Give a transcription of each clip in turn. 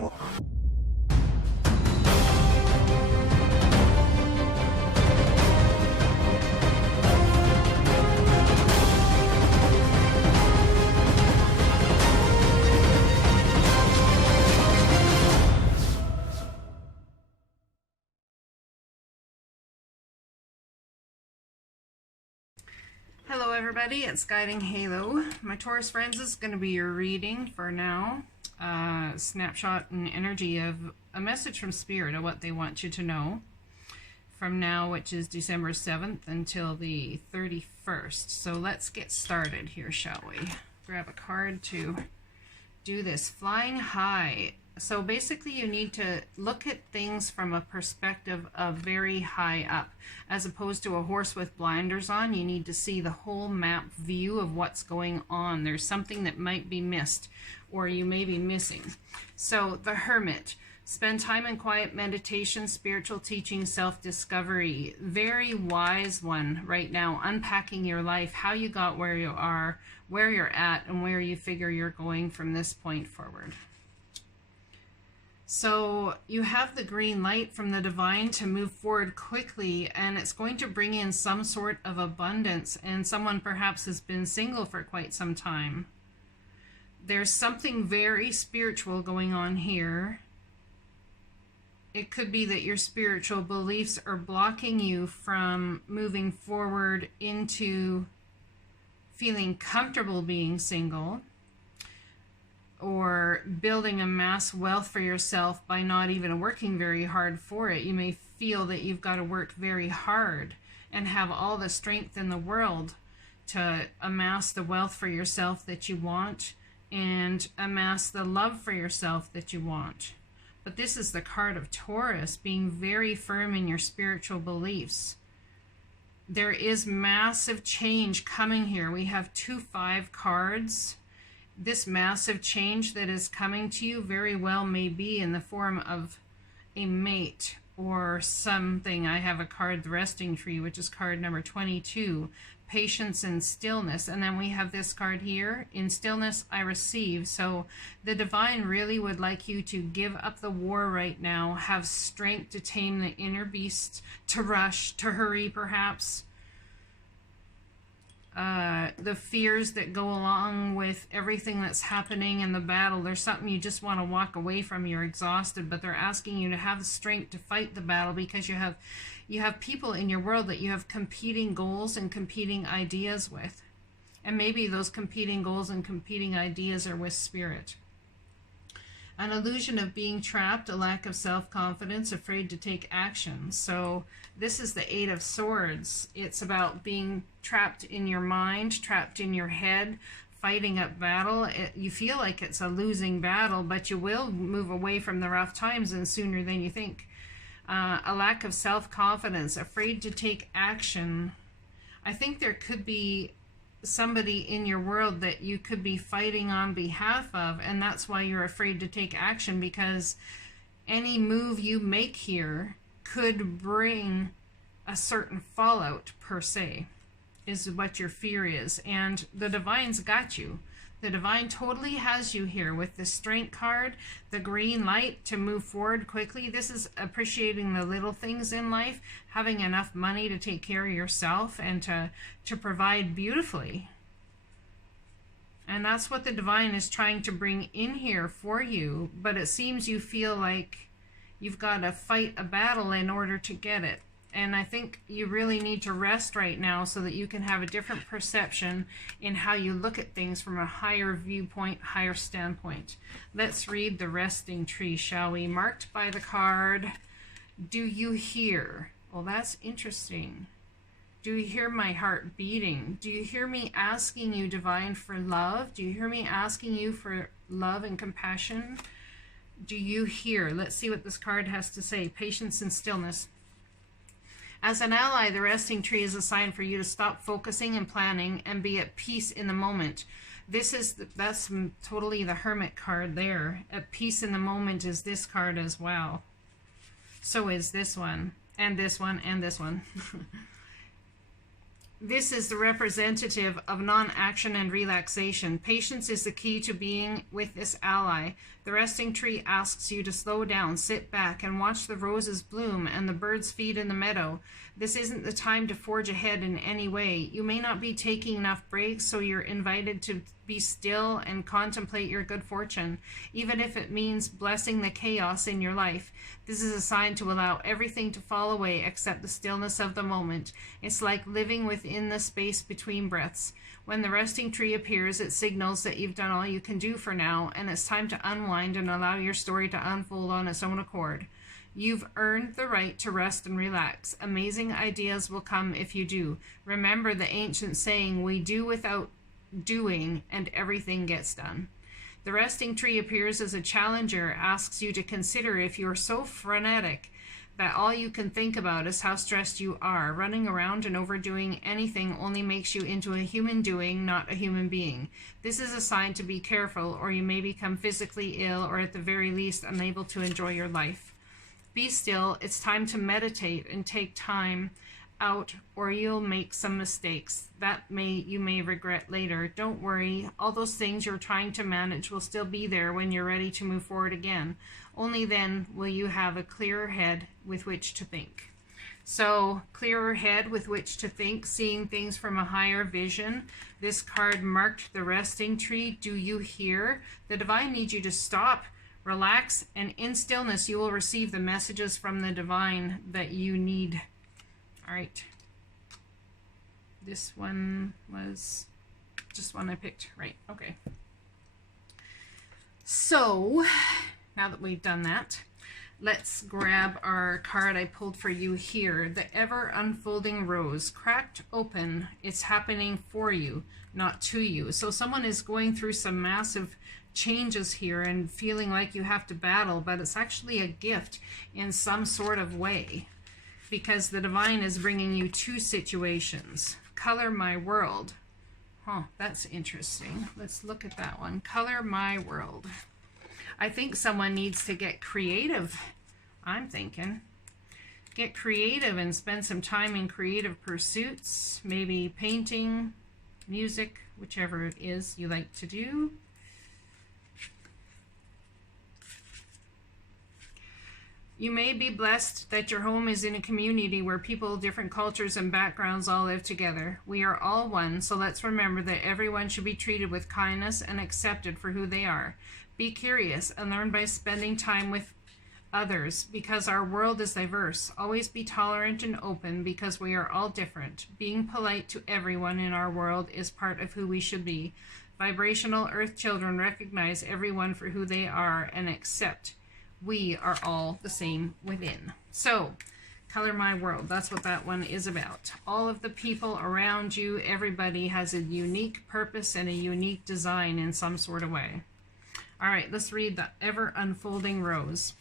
Hello everybody, it's Guiding Halo. My Taurus friends, this is going to be your reading for now. Snapshot and energy of a message from Spirit of what they want you to know from now, which is December 7th until the 31st. So let's get started here, shall we? Grab a card to do this. Flying high. So basically you need to look at things from a perspective of very high up. As opposed to a horse with blinders on, you need to see the whole map view of what's going on. There's something that might be missed or you may be missing. So the Hermit. Spend time in quiet meditation, spiritual teaching, self-discovery. Very wise one right now, unpacking your life, how you got where you are, where you're at, and where you figure you're going from this point forward. So you have the green light from the divine to move forward quickly, and it's going to bring in some sort of abundance, and someone perhaps has been single for quite some time. There's something very spiritual going on here. It could be that your spiritual beliefs are blocking you from moving forward into feeling comfortable being single, or building a mass wealth for yourself by not even working very hard for it. You may feel that you've got to work very hard and have all the strength in the world to amass the wealth for yourself that you want and amass the love for yourself that you want. But this is the card of Taurus, being very firm in your spiritual beliefs. There is massive change coming here. We have 2-5 cards. This massive change that is coming to you very well may be in the form of a mate or something. I have a card, the Resting Tree, which is card number 22, Patience and Stillness. And then we have this card here, In Stillness I Receive. So the divine really would like you to give up the war right now, have strength to tame the inner beast, to rush, to hurry perhaps. The fears that go along with everything that's happening in the battle. There's something you just want to walk away from. You're exhausted, but they're asking you to have the strength to fight the battle, because you have people in your world that you have competing goals and competing ideas with. And maybe those competing goals and competing ideas are with Spirit. An illusion of being trapped, a lack of self-confidence, afraid to take action. So this is the 8 of Swords. It's about being trapped in your mind, trapped in your head, fighting up battle. You feel like it's a losing battle, but you will move away from the rough times and sooner than you think. A lack of self-confidence, afraid to take action. I think there could be somebody in your world that you could be fighting on behalf of, and that's why you're afraid to take action, because any move you make here could bring a certain fallout per se, is what your fear is. And the divine's got you. The divine totally has you here with the Strength card, the green light to move forward quickly. This is appreciating the little things in life, having enough money to take care of yourself and to provide beautifully. And that's what the divine is trying to bring in here for you. But it seems you feel like you've got to fight a battle in order to get it. And I think you really need to rest right now so that you can have a different perception in how you look at things from a higher viewpoint, higher standpoint. Let's read the Resting Tree, shall we? Marked by the card, Do you hear? Well, that's interesting. Do you hear my heart beating? Do you hear me asking you, divine, for love? Do you hear me asking you for love and compassion? Do you hear? Let's see what this card has to say. Patience and Stillness. As an ally, the Resting Tree is a sign for you to stop focusing and planning and be at peace in the moment. That's totally the Hermit card there. At peace in the moment is this card as well. So is this one, and this one, and this one. This is the representative of non-action and relaxation. Patience is the key to being with this ally. The resting tree asks you to slow down, sit back, and watch the roses bloom and the birds feed in the meadow. This isn't the time to forge ahead in any way. You may not be taking enough breaks, so you're invited to be still and contemplate your good fortune, even if it means blessing the chaos in your life. This is a sign to allow everything to fall away except the stillness of the moment. It's like living within the space between breaths. When the resting tree appears, it signals that you've done all you can do for now, and it's time to unwind and allow your story to unfold on its own accord. You've earned the right to rest and relax. Amazing ideas will come if you do. Remember the ancient saying, we do without doing, and everything gets done. The resting tree appears as a challenger, asks you to consider if you're so frenetic that all you can think about is how stressed you are. Running around and overdoing anything only makes you into a human doing, not a human being. This is a sign to be careful, or you may become physically ill, or at the very least unable to enjoy your life. Be still. It's time to meditate and take time out, or you'll make some mistakes that you may regret later. Don't worry. All those things you're trying to manage will still be there when you're ready to move forward again. Only then will you have a clearer head with which to think. So, clearer head with which to think, seeing things from a higher vision. This card marked the resting tree. Do you hear? The divine needs you to stop, relax, and in stillness you will receive the messages from the divine that you need. All right. This one was just one I picked. Right. Okay. So, now that we've done that, let's grab our card I pulled for you here. The ever unfolding rose, cracked open. It's happening for you, not to you. So someone is going through some massive changes here and feeling like you have to battle, but it's actually a gift in some sort of way, because the divine is bringing you two situations. Color my world. Huh, that's interesting. Let's look at that one. Color my world. I think someone needs to get creative. I'm thinking. Get creative and spend some time in creative pursuits. Maybe painting, music, whichever it is you like to do. You may be blessed that your home is in a community where people of different cultures and backgrounds all live together. We are all one, so let's remember that everyone should be treated with kindness and accepted for who they are. Be curious and learn by spending time with others, because our world is diverse. Always be tolerant and open, because we are all different. Being polite to everyone in our world is part of who we should be. Vibrational Earth children recognize everyone for who they are and accept we are all the same within. So, color my world. That's what that one is about. All of the people around you, everybody has a unique purpose and a unique design in some sort of way. All right, let's read the ever unfolding rose.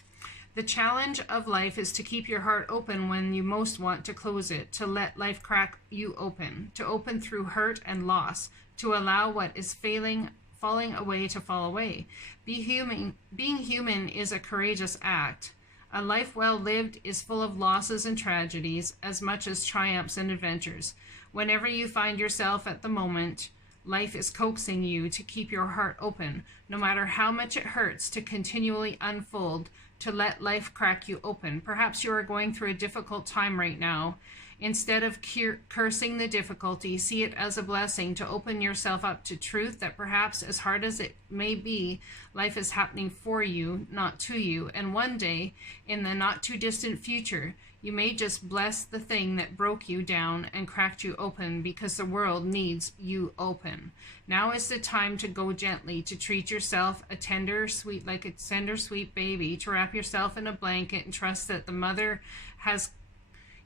The challenge of life is to keep your heart open when you most want to close it, to let life crack you open, to open through hurt and loss, to allow what is falling away to fall away. Being human is a courageous act. A life well lived is full of losses and tragedies as much as triumphs and adventures. Whenever you find yourself at the moment, life is coaxing you to keep your heart open, no matter how much it hurts, to continually unfold, to let life crack you open. Perhaps you are going through a difficult time right now. Instead of cursing the difficulty, see it as a blessing to open yourself up to truth that perhaps, as hard as it may be, life is happening for you, not to you. And one day, in the not too distant future, you may just bless the thing that broke you down and cracked you open, because the world needs you open. Now is the time to go gently, to treat yourself like a tender, sweet baby, to wrap yourself in a blanket and trust that the mother has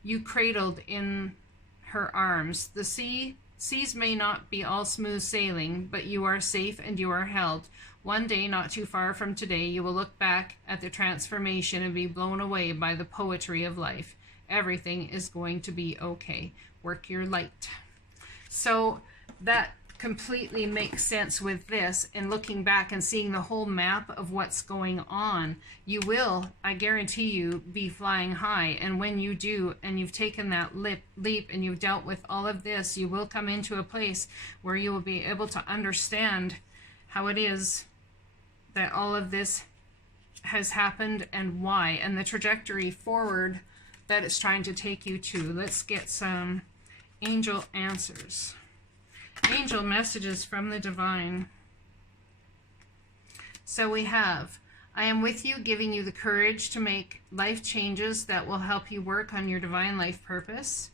you cradled in her arms. The seas may not be all smooth sailing, but you are safe and you are held. One day, not too far from today, you will look back at the transformation and be blown away by the poetry of life. Everything is going to be okay. Work your light. So that completely makes sense with this, and looking back and seeing the whole map of what's going on, you will, I guarantee you, be flying high. And when you do, and you've taken that leap and you've dealt with all of this, you will come into a place where you will be able to understand how it is that all of this has happened and why, and the trajectory forward that it's trying to take you to. Let's get some angel answers. Angel messages from the divine. So we have, I am with you, giving you the courage to make life changes that will help you work on your divine life purpose.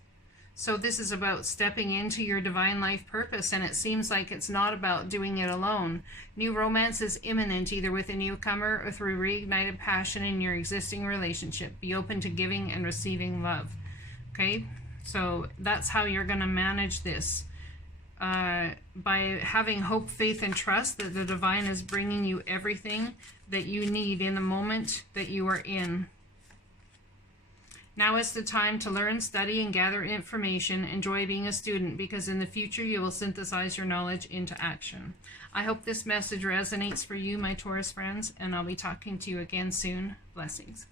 So this is about stepping into your divine life purpose, and it seems like it's not about doing it alone. New romance is imminent, either with a newcomer or through reignited passion in your existing relationship. Be open to giving and receiving love. Okay, so that's how you're going to manage this. By having hope, faith, and trust that the divine is bringing you everything that you need in the moment that you are in. Now is the time to learn, study, and gather information. Enjoy being a student, because in the future you will synthesize your knowledge into action. I hope this message resonates for you, my Taurus friends, and I'll be talking to you again soon. Blessings.